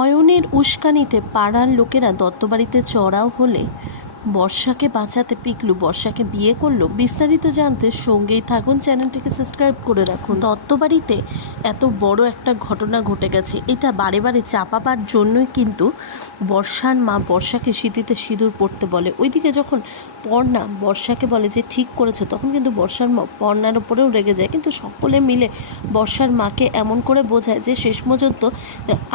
অয়নের উস্কানিতে পাড়ার লোকেরা দত্তবাড়িতে চড়াও হলে বর্ষাকে বাঁচাতে পিকলু বর্ষাকে বিয়ে করলো। বিস্তারিত জানতে সঙ্গেই থাকুন, চ্যানেলটিকে সাবস্ক্রাইব করে রাখুন। দত্তবাড়িতে এত বড় একটা ঘটনা ঘটে গেছে, এটা বারে বারে চাপাবার জন্যই কিন্তু বর্ষার মা বর্ষাকে সিঁথিতে সিঁদুর পড়তে বলে। ওইদিকে যখন পর্ণা বর্ষাকে বলে যে ঠিক করেছে, তখন কিন্তু বর্ষার মা পর্ণার ওপরেও রেগে যায়। কিন্তু সকলে মিলে বর্ষার মাকে এমন করে বোঝায় যে শেষ পর্যন্ত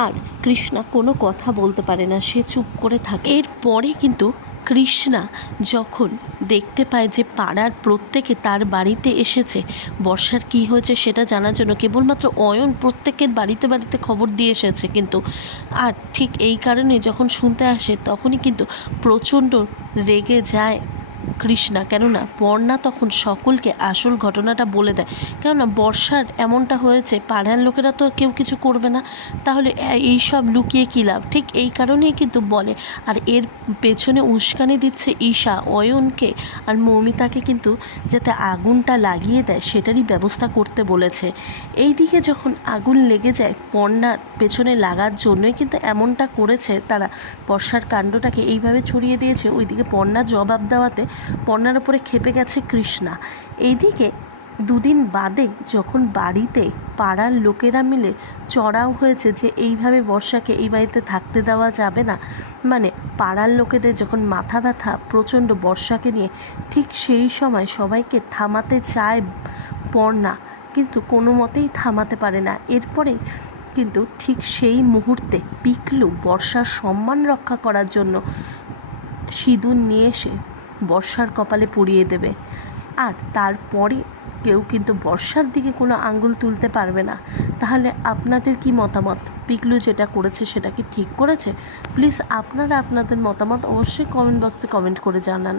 আর কৃষ্ণা কোনো কথা বলতে পারে না, সে চুপ করে থাকে। এরপরে কিন্তু কৃষ্ণা যখন দেখতে পায় যে পাড়ার প্রত্যেকে তার বাড়িতে এসেছে বর্ষার কী হয়েছে সেটা জানার জন্য, কেবলমাত্র অয়ন প্রত্যেকের বাড়িতে বাড়িতে খবর দিয়ে এসেছে কিন্তু। আর ঠিক এই কারণে যখন শুনতে আসে তখনই কিন্তু প্রচণ্ড রেগে যায় কৃষ্ণা। কেননা পর্ণা তখন সকলকে আসল ঘটনাটা বলে দেয়। কেননা বর্ষার এমনটা হয়েছে, পাড়ার লোকেরা তো কেউ কিছু করবে না, তাহলে এই সব লুকিয়ে কী লাভ। ঠিক এই কারণেই কিন্তু বলে। আর এর পেছনে উস্কানি দিচ্ছে ঈশা অয়নকে আর মৌমিতাকে, কিন্তু যাতে আগুনটা লাগিয়ে দেয় সেটারই ব্যবস্থা করতে বলেছে। এই দিকে যখন আগুন লেগে যায় পর্ণার পেছনে লাগার জন্যই কিন্তু এমনটা করেছে তারা, বর্ষার কাণ্ডটাকে এইভাবে ছড়িয়ে দিয়েছে। ওইদিকে পর্ণা জবাব দেওয়াতে পর্ণার ওপরে খেপে গেছে কৃষ্ণা। এইদিকে দুদিন বাদে যখন বাড়িতে পাড়ার লোকেরা মিলে চড়াও হয়েছে যে এইভাবে বর্ষাকে এই বাড়িতে থাকতে দেওয়া যাবে না, মানে পাড়ার লোকেদের যখন মাথা ব্যথা প্রচণ্ড বর্ষাকে নিয়ে, ঠিক সেই সময় সবাইকে থামাতে চায় পর্ণা, কিন্তু কোনো মতেই থামাতে পারে না। এরপরে কিন্তু ঠিক সেই মুহূর্তে পিকলু বর্ষার সম্মান রক্ষা করার জন্য সিঁদুর নিয়ে এসে বর্ষার কপালে পরিয়ে দেবে। আর তারপরে কেউ কিন্তু বর্ষার দিকে কোনো আঙ্গুল তুলতে পারবে না। তাহলে আপনাদের কি মতামত? পিকলু যেটা করেছে সেটা কি ঠিক করেছে? প্লিজ আপনারা আপনাদের মতামত অবশ্যই কমেন্ট বক্সে কমেন্ট করে জানান।